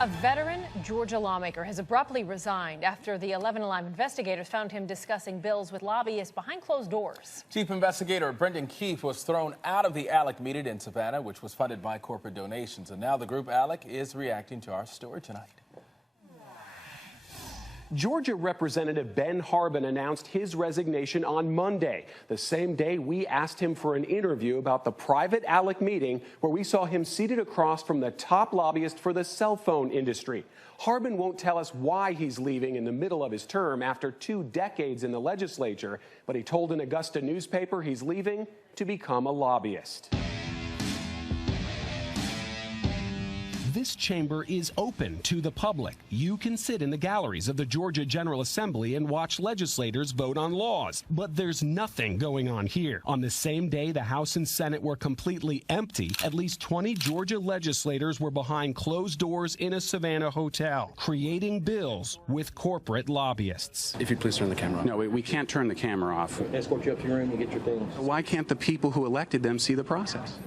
A veteran Georgia lawmaker has abruptly resigned after the 11 Alive investigators found him discussing bills with lobbyists behind closed doors. Chief Investigator Brendan Keefe was thrown out of the ALEC meeting in Savannah, which was funded by corporate donations. And now the group ALEC is reacting to our story tonight. Georgia Representative Ben Harbin announced his resignation on Monday, the same day we asked him for an interview about the private ALEC meeting where we saw him seated across from the top lobbyist for the cell phone industry. Harbin won't tell us why he's leaving in the middle of his term after 2 decades in the legislature, but he told an Augusta newspaper he's leaving to become a lobbyist. This chamber is open to the public. You can sit in the galleries of the Georgia General Assembly and watch legislators vote on laws. But there's nothing going on here. On the same day the House and Senate were completely empty, at least 20 Georgia legislators were behind closed doors in a Savannah hotel, creating bills with corporate lobbyists. If you'd please turn the camera off. No, we can't turn the camera off. Escort you up to your room and get your things. Why can't the people who elected them see the process?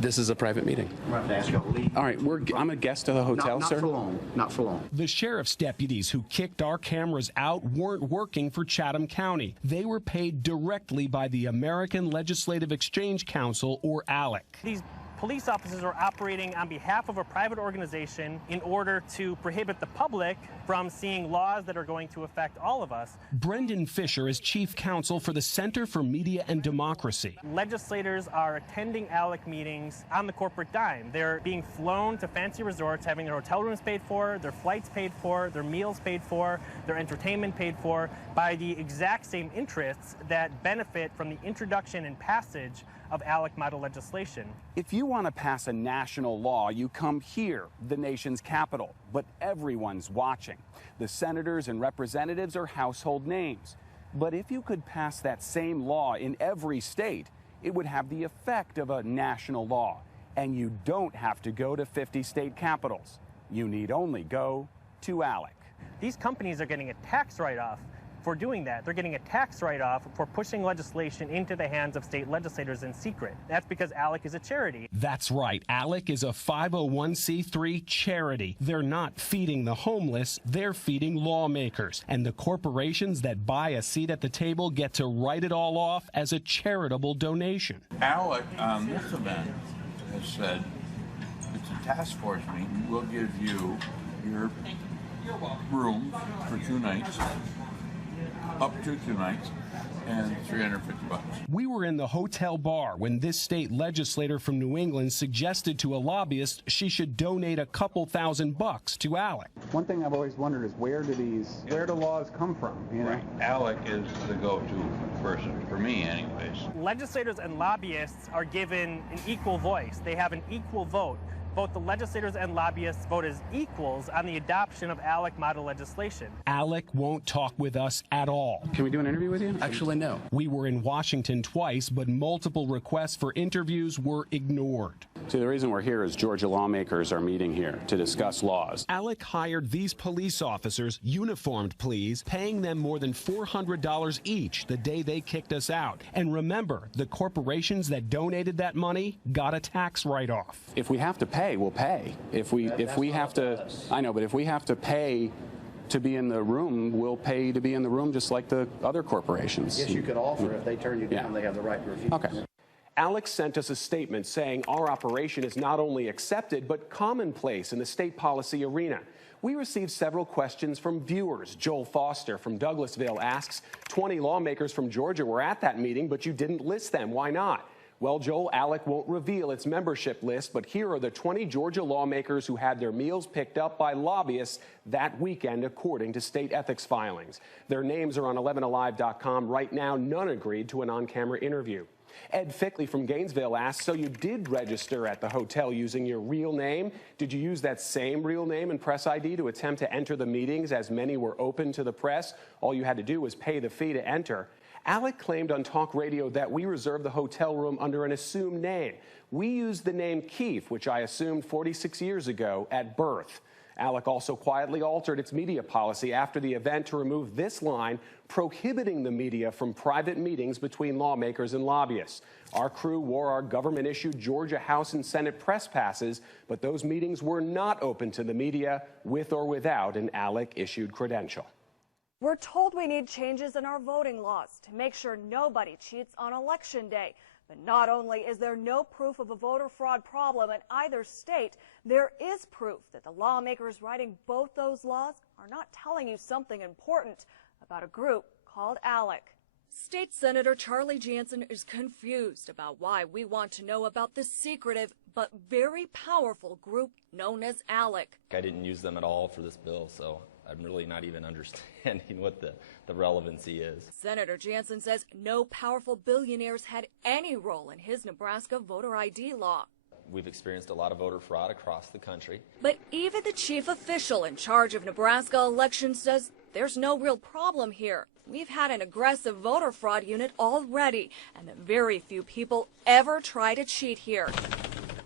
This is a private meeting. All right, I'm a guest of the hotel, sir. Not for long. Not for long. The sheriff's deputies who kicked our cameras out weren't working for Chatham County. They were paid directly by the American Legislative Exchange Council, or ALEC. These police officers are operating on behalf of a private organization in order to prohibit the public from seeing laws that are going to affect all of us. Brendan Fisher is chief counsel for the Center for Media and Democracy. Legislators are attending ALEC meetings on the corporate dime. They're being flown to fancy resorts, having their hotel rooms paid for, their flights paid for, their meals paid for, their entertainment paid for by the exact same interests that benefit from the introduction and passage of ALEC model legislation. If you want to pass a national law, you come here, the nation's capital. But everyone's watching. The senators and representatives are household names. But if you could pass that same law in every state, it would have the effect of a national law. And you don't have to go to 50 state capitals. You need only go to ALEC. These companies are getting a tax write-off for doing that. They're getting a tax write-off for pushing legislation into the hands of state legislators in secret. That's because ALEC is a charity. That's right. ALEC is a 501c3 charity. They're not feeding the homeless, they're feeding lawmakers. And the corporations that buy a seat at the table get to write it all off as a charitable donation. ALEC on this event has said it's a task force meeting. We'll give you your room for 2 nights. Up to 2 nights, and $350. We were in the hotel bar when this state legislator from New England suggested to a lobbyist she should donate a couple $1,000 to ALEC. One thing I've always wondered is where do laws come from? You know? Right. ALEC is the go-to person, for me anyways. Legislators and lobbyists are given an equal voice. They have an equal vote. Both the legislators and lobbyists vote as equals on the adoption of ALEC model legislation. ALEC won't talk with us at all. Can we do an interview with you? Actually, no. We were in Washington twice, but multiple requests for interviews were ignored. See, the reason we're here is Georgia lawmakers are meeting here to discuss laws. ALEC hired these police officers, uniformed please, paying them more than $400 each the day they kicked us out. And remember, the corporations that donated that money got a tax write-off. If we have to pay, we'll pay. If we have to, I know, but if we have to pay to be in the room, we'll pay to be in the room just like the other corporations. Yes, you could offer. If they turn you down, they have the right to refuse. Okay. ALEC sent us a statement saying our operation is not only accepted, but commonplace in the state policy arena. We received several questions from viewers. Joel Foster from Douglasville asks, 20 lawmakers from Georgia were at that meeting, but you didn't list them. Why not? Well, Joel, ALEC won't reveal its membership list, but here are the 20 Georgia lawmakers who had their meals picked up by lobbyists that weekend, according to state ethics filings. Their names are on 11alive.com right now. None agreed to an on-camera interview. Ed Fickley from Gainesville asks, so you did register at the hotel using your real name? Did you use that same real name and press ID to attempt to enter the meetings as many were open to the press? All you had to do was pay the fee to enter. ALEC claimed on talk radio that we reserved the hotel room under an assumed name. We used the name Keefe, which I assumed 46 years ago at birth. ALEC also quietly altered its media policy after the event to remove this line prohibiting the media from private meetings between lawmakers and lobbyists. Our crew wore our government-issued Georgia House and Senate press passes, but those meetings were not open to the media with or without an ALEC-issued credential. We're told we need changes in our voting laws to make sure nobody cheats on Election Day. But not only is there no proof of a voter fraud problem in either state, there is proof that the lawmakers writing both those laws are not telling you something important about a group called ALEC. State Senator Charlie Jansen is confused about why we want to know about the secretive but very powerful group known as ALEC. I didn't use them at all for this bill, so I'm really not even understanding what the relevancy is. Senator Jansen says no powerful billionaires had any role in his Nebraska voter ID law. We've experienced a lot of voter fraud across the country. But even the chief official in charge of Nebraska elections says there's no real problem here. We've had an aggressive voter fraud unit already, and very few people ever try to cheat here.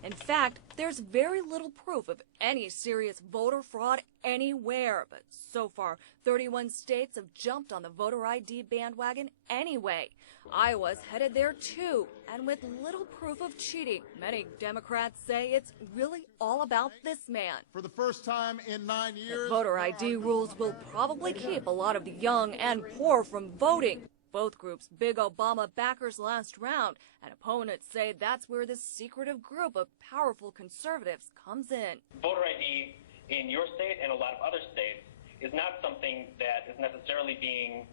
In fact, there's very little proof of any serious voter fraud anywhere, but so far, 31 states have jumped on the voter ID bandwagon anyway. Iowa's headed there too, and with little proof of cheating, many Democrats say it's really all about this man. For the first time in 9 years, the voter ID rules will probably keep a lot of the young and poor from voting. Both groups big Obama backers last round, and opponents say that's where this secretive group of powerful conservatives comes in. Voter ID in your state and a lot of other states is not something that is necessarily being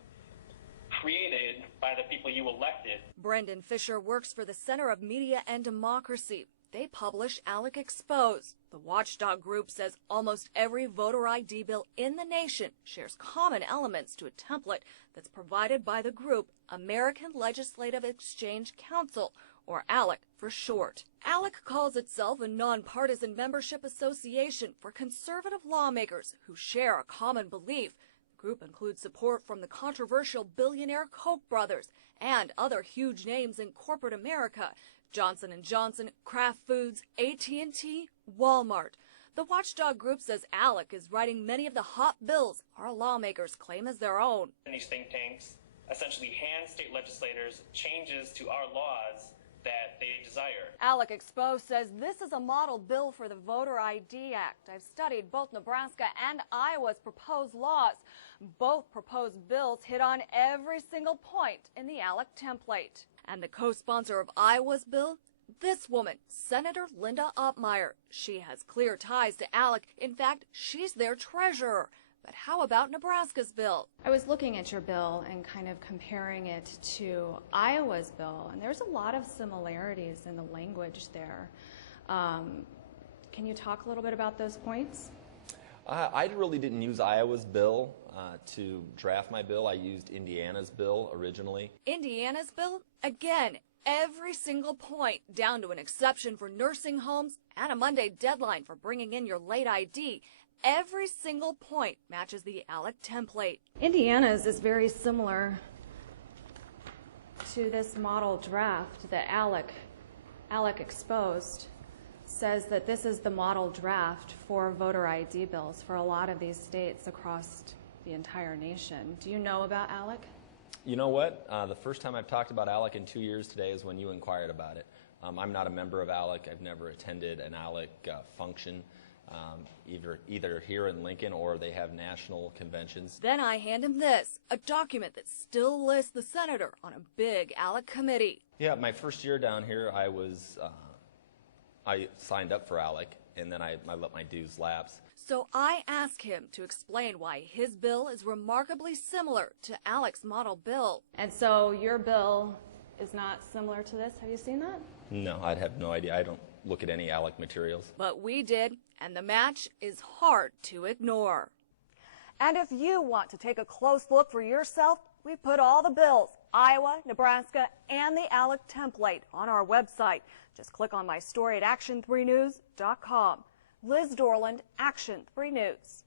created by the people you elected. Brendan Fisher works for the Center of Media and Democracy. They publish ALEC Expose. The watchdog group says almost every voter ID bill in the nation shares common elements to a template that's provided by the group American Legislative Exchange Council, or ALEC for short. ALEC calls itself a nonpartisan membership association for conservative lawmakers who share a common belief. The group includes support from the controversial billionaire Koch brothers and other huge names in corporate America: Johnson & Johnson, Kraft Foods, AT&T, Walmart. The watchdog group says ALEC is writing many of the hot bills our lawmakers claim as their own. And these think tanks essentially hand state legislators changes to our laws that they desire. ALEC Expose says this is a model bill for the Voter ID Act. I've studied both Nebraska and Iowa's proposed laws. Both proposed bills hit on every single point in the ALEC template. And the co-sponsor of Iowa's bill? This woman, Senator Linda Opmeyer. She has clear ties to ALEC. In fact, she's their treasurer. But how about Nebraska's bill? I was looking at your bill and kind of comparing it to Iowa's bill, and there's a lot of similarities in the language there. Can you talk a little bit about those points? I really didn't use Iowa's bill to draft my bill. I used Indiana's bill originally. Indiana's bill? Again, every single point, down to an exception for nursing homes and a Monday deadline for bringing in your late ID. Every single point matches the ALEC template. Indiana's is very similar to this model draft that ALEC Exposed says that this is the model draft for voter ID bills for a lot of these states across the entire nation. Do you know about ALEC? You know what? The first time I've talked about ALEC in 2 years today is when you inquired about it. I'm not a member of ALEC. I've never attended an ALEC function. Either here in Lincoln or they have national conventions. Then I hand him this, a document that still lists the senator on a big ALEC committee. Yeah, my first year down here, I signed up for ALEC, and then I let my dues lapse. So I ask him to explain why his bill is remarkably similar to ALEC's model bill. And so your bill is not similar to this. Have you seen that? No, I'd have no idea. I don't look at any ALEC materials. But we did, and the match is hard to ignore. And if you want to take a close look for yourself, we put all the bills, Iowa, Nebraska, and the ALEC template on our website. Just click on my story at action3news.com. Liz Dorland, Action 3 News.